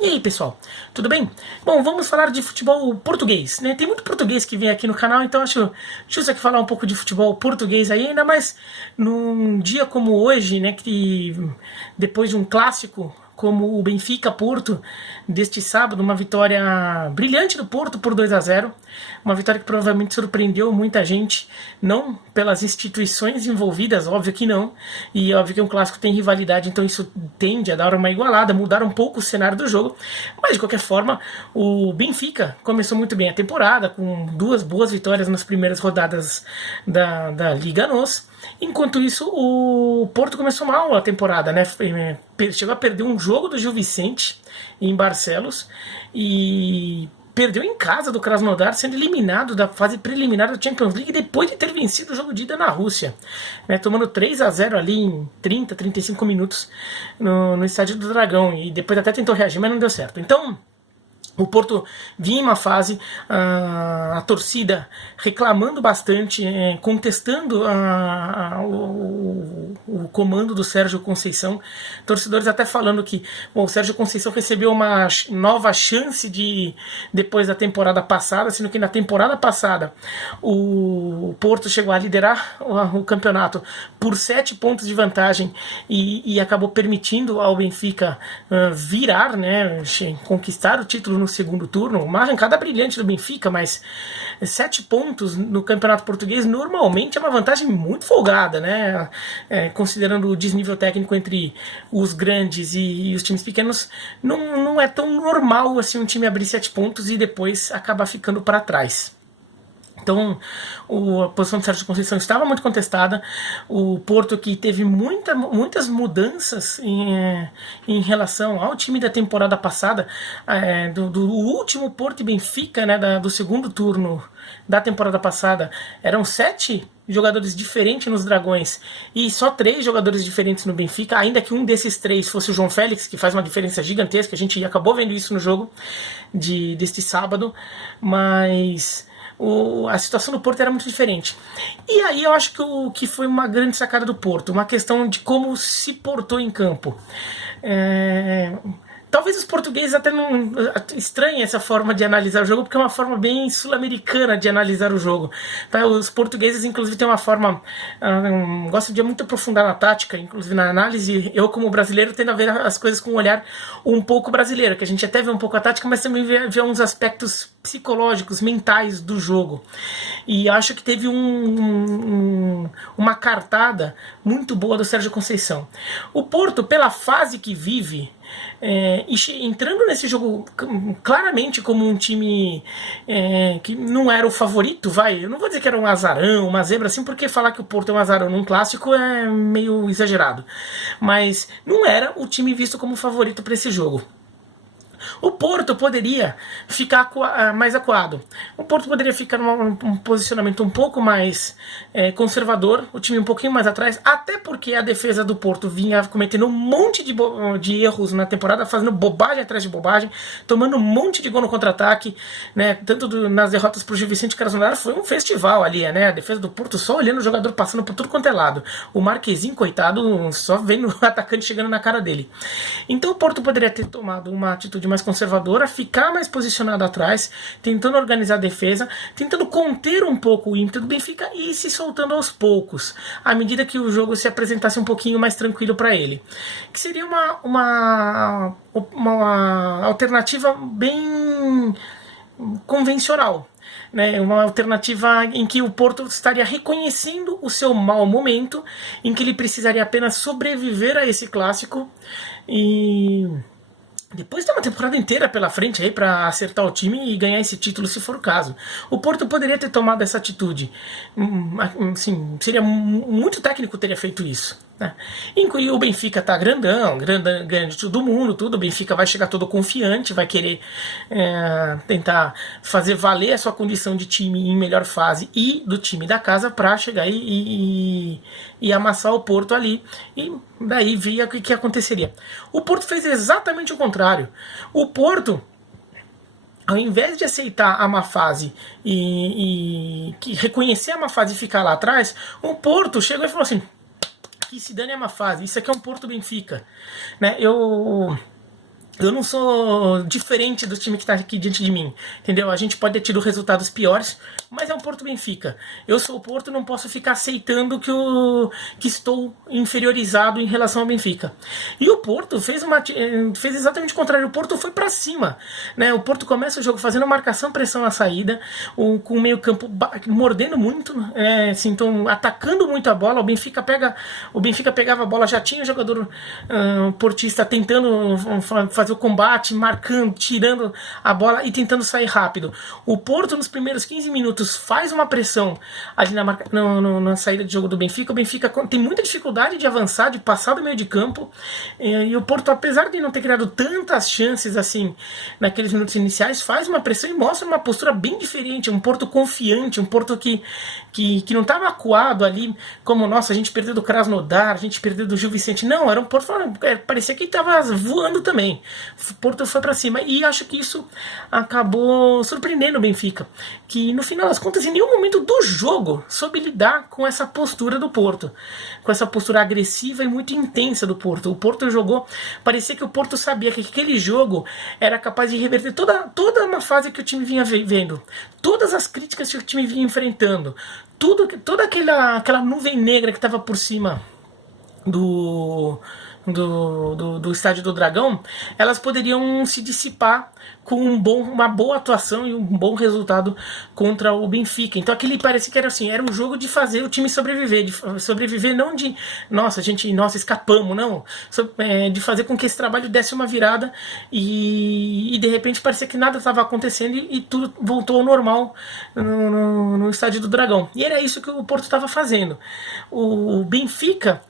E aí, pessoal, tudo bem? Bom, vamos falar de futebol português, né? Tem muito português que vem aqui no canal, então acho justo aqui falar um pouco de futebol português aí, ainda mais num dia como hoje, né, que depois de um clássico como o Benfica-Porto deste sábado, uma vitória brilhante do Porto por 2-0, uma vitória que provavelmente surpreendeu muita gente, não pelas instituições envolvidas, óbvio que não, e óbvio que um clássico tem rivalidade, então isso tende a dar uma igualada, mudar um pouco o cenário do jogo, mas de qualquer forma, o Benfica começou muito bem a temporada, com 2 boas vitórias nas primeiras rodadas da Liga NOS. Enquanto isso, o Porto começou mal a temporada, né? Chegou a perder um jogo do Gil Vicente em Barcelos e perdeu em casa do Krasnodar, sendo eliminado da fase preliminar da Champions League depois de ter vencido o jogo de ida na Rússia, né? Tomando 3-0 ali em 30, 35 minutos no estádio do Dragão, e depois até tentou reagir, mas não deu certo. Então o Porto vinha em uma fase, a torcida reclamando bastante, contestando o comando do Sérgio Conceição, torcedores até falando que o Sérgio Conceição recebeu uma nova chance depois da temporada passada, sendo que na temporada passada o Porto chegou a liderar o campeonato por 7 pontos de vantagem e acabou permitindo ao Benfica virar, né, conquistar o título no segundo turno, uma arrancada brilhante do Benfica, mas 7 pontos no campeonato português normalmente é uma vantagem muito folgada, né? Considerando o desnível técnico entre os grandes e os times pequenos, não é tão normal assim um time abrir 7 pontos e depois acabar ficando para trás. Então, a posição do Sérgio Conceição estava muito contestada. O Porto, que teve muitas mudanças em relação ao time da temporada passada, do último Porto e Benfica, né, do segundo turno da temporada passada, eram 7 jogadores diferentes nos Dragões e só 3 jogadores diferentes no Benfica, ainda que um desses 3 fosse o João Félix, que faz uma diferença gigantesca. A gente acabou vendo isso no jogo deste sábado, mas a situação do Porto era muito diferente. E aí eu acho que foi uma grande sacada do Porto, uma questão de como se portou em campo. Talvez os portugueses até não estranhem essa forma de analisar o jogo, porque é uma forma bem sul-americana de analisar o jogo. Tá? Os portugueses, inclusive, têm uma forma... gostam de muito aprofundar na tática, inclusive na análise. Eu, como brasileiro, tendo a ver as coisas com um olhar um pouco brasileiro, que a gente até vê um pouco a tática, mas também vê uns aspectos psicológicos, mentais do jogo. E acho que teve uma cartada muito boa do Sérgio Conceição. O Porto, pela fase que vive... entrando nesse jogo claramente como um time que não era o favorito, eu não vou dizer que era um azarão, uma zebra assim, porque falar que o Porto é um azarão num clássico é meio exagerado, mas não era o time visto como favorito para esse jogo. O Porto poderia ficar mais acuado. O Porto poderia ficar num posicionamento um pouco mais conservador, o time um pouquinho mais atrás, até porque a defesa do Porto vinha cometendo um monte de erros na temporada, fazendo bobagem atrás de bobagem, tomando um monte de gol no contra-ataque, né? Tanto nas derrotas para o Gil Vicente Krasnodar, foi um festival ali, né? A defesa do Porto só olhando o jogador passando por tudo quanto é lado. O Marquezinho, coitado, só vendo o atacante chegando na cara dele. Então o Porto poderia ter tomado uma atitude mais conservadora, ficar mais posicionado atrás, tentando organizar a defesa, tentando conter um pouco o ímpeto do Benfica e se soltando aos poucos, à medida que o jogo se apresentasse um pouquinho mais tranquilo para ele. Que seria uma alternativa bem convencional, né? Uma alternativa em que o Porto estaria reconhecendo o seu mau momento, em que ele precisaria apenas sobreviver a esse clássico e... depois tem uma temporada inteira pela frente aí para acertar o time e ganhar esse título, se for o caso. O Porto poderia ter tomado essa atitude. Assim, seria muito técnico teria feito isso, né? E o Benfica tá grandão, grande todo mundo, tudo. O Benfica vai chegar todo confiante, vai querer tentar fazer valer a sua condição de time em melhor fase e do time da casa para chegar e amassar o Porto ali. E daí via o que aconteceria. O Porto fez exatamente o contrário. O Porto, ao invés de aceitar a má fase e reconhecer a má fase e ficar lá atrás, o Porto chegou e falou assim: que se dane a má fase, isso aqui é um Porto Benfica, né? Eu não sou diferente do time que está aqui diante de mim, entendeu? A gente pode ter tido resultados piores, mas é um Porto Benfica. Eu sou o Porto, não posso ficar aceitando que estou inferiorizado em relação ao Benfica. E o Porto fez exatamente o contrário. O Porto foi para cima, né? O Porto começa o jogo fazendo marcação, pressão à saída, com o meio campo mordendo muito, assim, então, atacando muito a bola. O Benfica pegava a bola, já tinha o jogador portista tentando fazer o combate, marcando, tirando a bola e tentando sair rápido. O Porto, nos primeiros 15 minutos, faz uma pressão ali na saída de jogo do Benfica. O Benfica tem muita dificuldade de avançar, de passar do meio de campo. E o Porto, apesar de não ter criado tantas chances assim naqueles minutos iniciais, faz uma pressão e mostra uma postura bem diferente. Um Porto confiante, um Porto que não estava acuado ali, como, nossa, a gente perdeu do Krasnodar, a gente perdeu do Gil Vicente. Não, era um Porto, parecia que estava voando também. O Porto foi para cima e acho que isso acabou surpreendendo o Benfica, que no final das contas em nenhum momento do jogo soube lidar com essa postura do Porto, com essa postura agressiva e muito intensa do Porto. O Porto jogou, parecia que o Porto sabia que aquele jogo era capaz de reverter toda uma fase que o time vinha vivendo, todas as críticas que o time vinha enfrentando, toda aquela nuvem negra que estava por cima do Estádio do Dragão, elas poderiam se dissipar com uma boa atuação e um bom resultado contra o Benfica. Então aquele parecia que era assim, era um jogo de fazer o time sobreviver, não de nossa, escapamos, não, de fazer com que esse trabalho desse uma virada e de repente parecia que nada estava acontecendo e tudo voltou ao normal no Estádio do Dragão. E era isso que o Porto estava fazendo. O Benfica,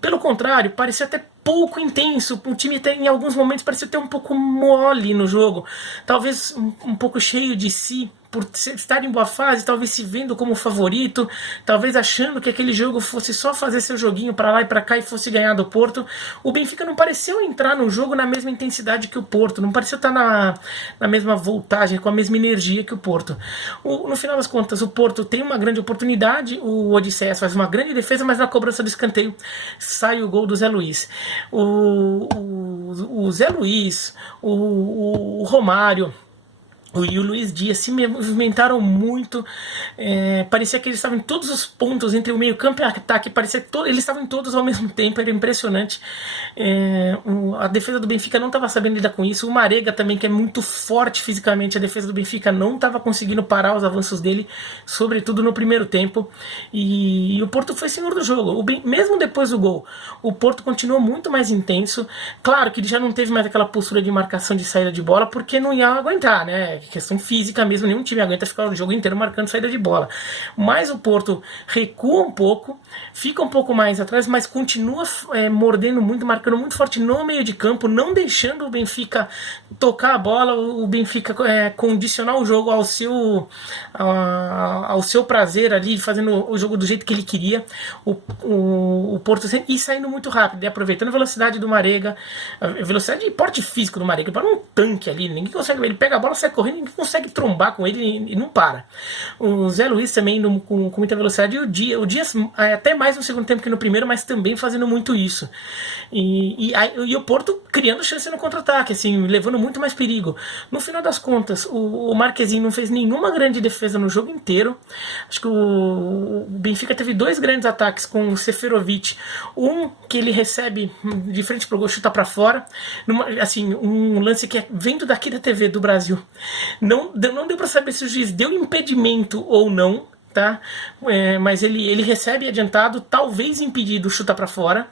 pelo contrário, parecia até pouco intenso. O time em alguns momentos parecia até um pouco mole no jogo, talvez um pouco cheio de si, por estar em boa fase, talvez se vendo como favorito, talvez achando que aquele jogo fosse só fazer seu joguinho para lá e para cá e fosse ganhar do Porto. O Benfica não pareceu entrar no jogo na mesma intensidade que o Porto, não pareceu estar na mesma voltagem, com a mesma energia que o Porto. No final das contas, o Porto tem uma grande oportunidade, o Odisseias faz uma grande defesa, mas na cobrança do escanteio sai o gol do Zé Luiz. O Zé Luiz, o Romário e o Luiz Dias se movimentaram muito, parecia que eles estavam em todos os pontos entre o meio campo e o ataque, parecia que eles estavam em todos ao mesmo tempo, era impressionante. A defesa do Benfica não estava sabendo lidar com isso. O Marega também, que é muito forte fisicamente, a defesa do Benfica não estava conseguindo parar os avanços dele, sobretudo no primeiro tempo, e o Porto foi senhor do jogo. Mesmo depois do gol, o Porto continuou muito mais intenso. Claro que ele já não teve mais aquela postura de marcação de saída de bola, porque não ia aguentar, né? Questão física mesmo, nenhum time aguenta ficar o jogo inteiro marcando saída de bola. Mas o Porto recua um pouco, fica um pouco mais atrás, mas continua mordendo muito, marcando muito forte no meio de campo, não deixando o Benfica tocar a bola, o Benfica condicionar o jogo ao seu prazer ali, fazendo o jogo do jeito que ele queria. O Porto e saindo muito rápido, aproveitando a velocidade do Marega, a velocidade e porte físico do Marega, para um tanque ali, ninguém consegue, ele pega a bola, sai correndo, ninguém consegue trombar com ele e não para. O Zé Luiz também indo com muita velocidade, e o Dias até mais no segundo tempo que no primeiro, mas também fazendo muito isso. E o Porto criando chance no contra-ataque, assim, levando muito mais perigo. No final das contas, o Marquezinho não fez nenhuma grande defesa no jogo inteiro. Acho que o Benfica teve 2 grandes ataques com o Seferovic, um que ele recebe de frente pro gol, chuta para fora, assim, um lance que é vendo daqui da TV do Brasil. Não deu para saber se o juiz deu impedimento ou não, tá? Mas ele recebe adiantado, talvez impedido, chuta para fora.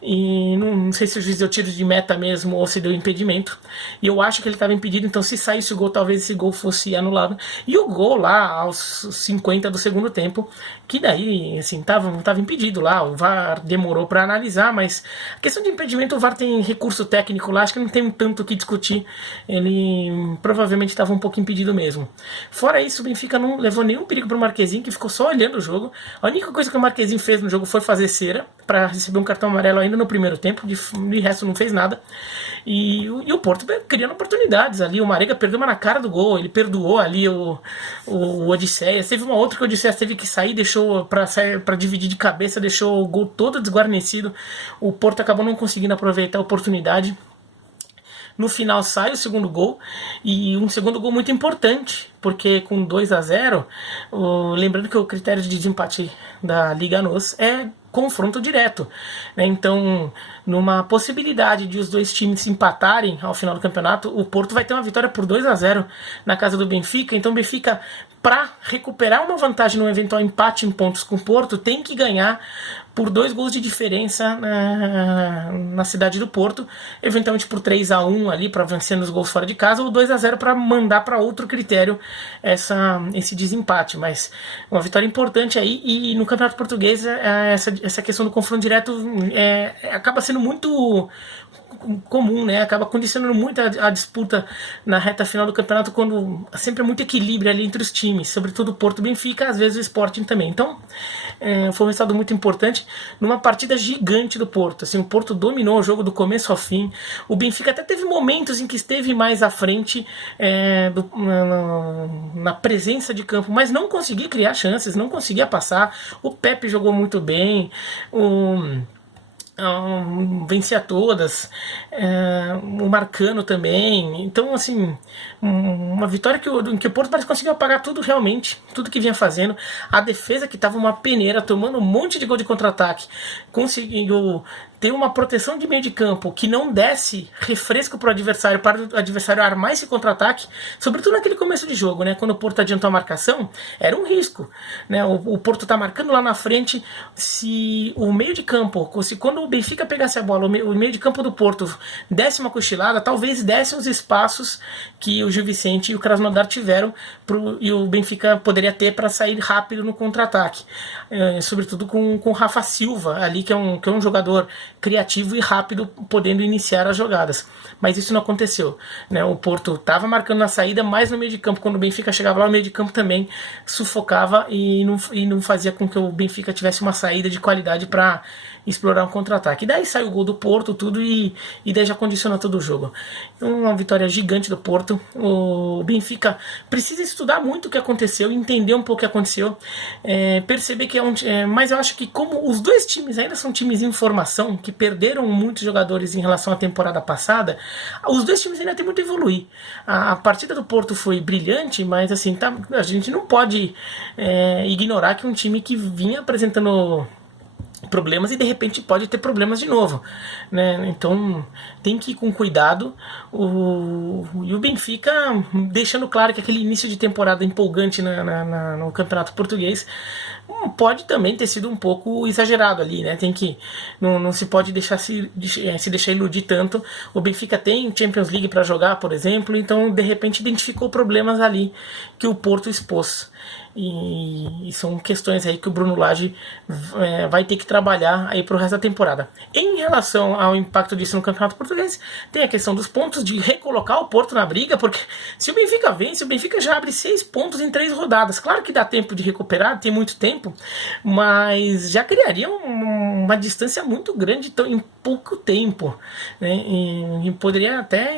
E não sei se o juiz deu tiro de meta mesmo ou se deu impedimento. E eu acho que ele estava impedido, então se saísse o gol, talvez esse gol fosse anulado. E o gol lá aos 50 do segundo tempo, que daí, assim, tava impedido lá. O VAR demorou para analisar, mas a questão de impedimento, o VAR tem recurso técnico lá, acho que não tem tanto o que discutir. Ele provavelmente estava um pouco impedido mesmo. Fora isso, o Benfica não levou nenhum perigo pro Marquezinho, que ficou só olhando o jogo. A única coisa que o Marquezinho fez no jogo foi fazer cera para receber um cartão amarelo ainda no primeiro tempo, de resto não fez nada. E o Porto criando oportunidades ali. O Marega perdeu uma na cara do gol, ele perdoou ali o Odisseias. Teve uma outra que o Odisseias teve que sair, deixou para dividir de cabeça, deixou o gol todo desguarnecido. O Porto acabou não conseguindo aproveitar a oportunidade. No final sai o segundo gol, e um segundo gol muito importante, porque com 2-0, lembrando que o critério de desempate da Liga NOS é confronto direto, né? Então, numa possibilidade de os dois times se empatarem ao final do campeonato, o Porto vai ter uma vitória por 2-0 na casa do Benfica. Então o Benfica, para recuperar uma vantagem no eventual empate em pontos com o Porto, tem que ganhar por 2 gols de diferença na cidade do Porto, eventualmente por 3-1 ali para vencer nos gols fora de casa, ou 2-0 para mandar para outro critério esse desempate. Mas uma vitória importante aí, e no Campeonato Português essa questão do confronto direto acaba sendo muito comum, né? Acaba condicionando muito a disputa na reta final do campeonato, quando sempre é muito equilíbrio ali entre os times, sobretudo o Porto, Benfica, às vezes o Sporting também. Então, foi um resultado muito importante numa partida gigante do Porto. Assim, o Porto dominou o jogo do começo ao fim. O Benfica até teve momentos em que esteve mais à frente na presença de campo, mas não conseguia criar chances, não conseguia passar. O Pepe jogou muito bem, vencia todas, o Marcano também. Então, assim, uma vitória que o Porto parece que conseguiu apagar tudo realmente, tudo que vinha fazendo. A defesa, que estava uma peneira, tomando um monte de gol de contra-ataque, conseguiu ter uma proteção de meio de campo que não desse refresco para o adversário armar esse contra-ataque, sobretudo naquele começo de jogo, né? Quando o Porto adiantou a marcação, era um risco, né? O Porto está marcando lá na frente, se o meio de campo, quando o Benfica pegasse a bola, o meio de campo do Porto desse uma cochilada, talvez desse os espaços que o Gil Vicente e o Krasnodar tiveram e o Benfica poderia ter para sair rápido no contra-ataque, sobretudo com o Rafa Silva ali, que é um jogador criativo e rápido, podendo iniciar as jogadas. Mas isso não aconteceu, né? O Porto estava marcando na saída, mas no meio de campo, quando o Benfica chegava lá, o meio de campo também sufocava e não fazia com que o Benfica tivesse uma saída de qualidade para explorar um contra-ataque. Daí sai o gol do Porto, tudo, e daí já condiciona todo o jogo. Então, uma vitória gigante do Porto. O Benfica precisa estudar muito o que aconteceu, entender um pouco o que aconteceu, perceber que mas eu acho que, como os dois times ainda são times em formação, que perderam muitos jogadores em relação à temporada passada, os dois times ainda têm muito a evoluir. A partida do Porto foi brilhante, mas assim, a gente não pode ignorar que um time que vinha apresentando problemas e de repente pode ter problemas de novo, né? Então tem que ir com cuidado. E o Benfica, deixando claro que aquele início de temporada empolgante no Campeonato Português pode também ter sido um pouco exagerado ali, né? Não se pode se deixar iludir tanto. O Benfica tem Champions League para jogar, por exemplo, então de repente identificou problemas ali que o Porto expôs. E são questões aí que o Bruno Lage vai ter que trabalhar aí pro resto da temporada. Em relação ao impacto disso no Campeonato Português, tem a questão dos pontos, de recolocar o Porto na briga, porque se o Benfica vence, o Benfica já abre 6 pontos em 3 rodadas. Claro que dá tempo de recuperar, tem muito tempo, mas já criaria uma distância muito grande em pouco tempo, né? E poderia até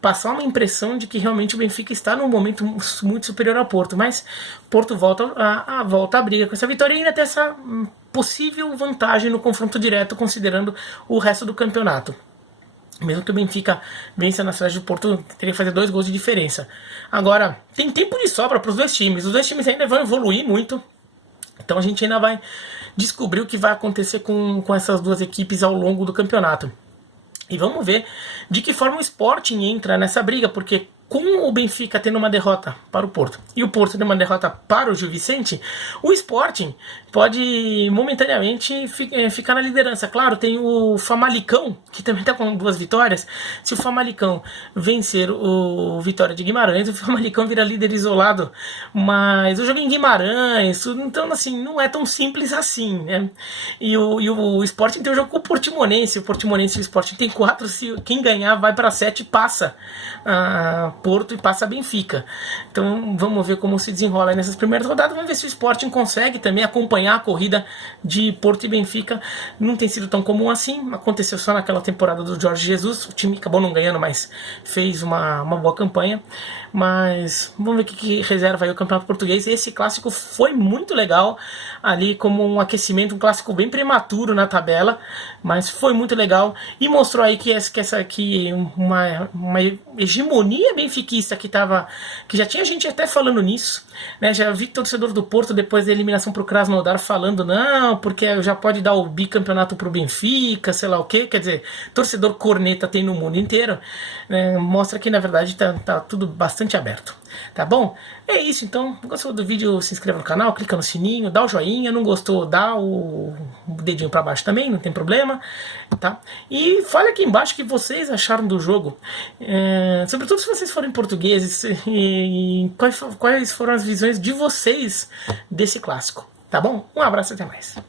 passar uma impressão de que realmente o Benfica está num momento muito superior ao Porto, mas Porto volta à briga com essa vitória e ainda tem essa possível vantagem no confronto direto, considerando o resto do campeonato. Mesmo que o Benfica vença na cidade do Porto, teria que fazer 2 gols de diferença. Agora, tem tempo de sobra para os dois times. Os dois times ainda vão evoluir muito, então a gente ainda vai descobrir o que vai acontecer com essas duas equipes ao longo do campeonato. E vamos ver de que forma o Sporting entra nessa briga, porque com o Benfica tendo uma derrota para o Porto e o Porto tendo uma derrota para o Gil Vicente, o Sporting pode momentaneamente ficar na liderança. Claro, tem o Famalicão, que também está com 2 vitórias. Se o Famalicão vencer o Vitória de Guimarães, o Famalicão vira líder isolado. Mas o jogo em Guimarães, então assim, não é tão simples assim, né? E o Sporting tem um jogo com o Portimonense. O Portimonense e o Sporting tem 4, quem ganhar vai para 7 e passa Porto e passa Benfica. Então vamos ver como se desenrola nessas primeiras rodadas. Vamos ver se o Sporting consegue também acompanhar a corrida de Porto e Benfica. Não tem sido tão comum assim, aconteceu só naquela temporada do Jorge Jesus. O time acabou não ganhando, mas fez uma boa campanha. Mas vamos ver o que reserva aí o Campeonato Português. Esse clássico foi muito legal, ali como um aquecimento, um clássico bem prematuro na tabela, mas foi muito legal e mostrou aí que essa aqui uma hegemonia benfiquista que já tinha gente até falando nisso, né? Já vi torcedor do Porto depois da eliminação pro Krasnodar falando não, porque já pode dar o bicampeonato pro Benfica, sei lá o que, quer dizer, torcedor corneta tem no mundo inteiro, né? Mostra que na verdade tá tudo bastante aberto, tá bom? É isso, então, gostou do vídeo, se inscreva no canal, clica no sininho, dá o joinha, não gostou, dá o dedinho pra baixo também, não tem problema, tá? E fale aqui embaixo o que vocês acharam do jogo, sobretudo se vocês forem portugueses, e quais foram as visões de vocês desse clássico, tá bom? Um abraço e até mais.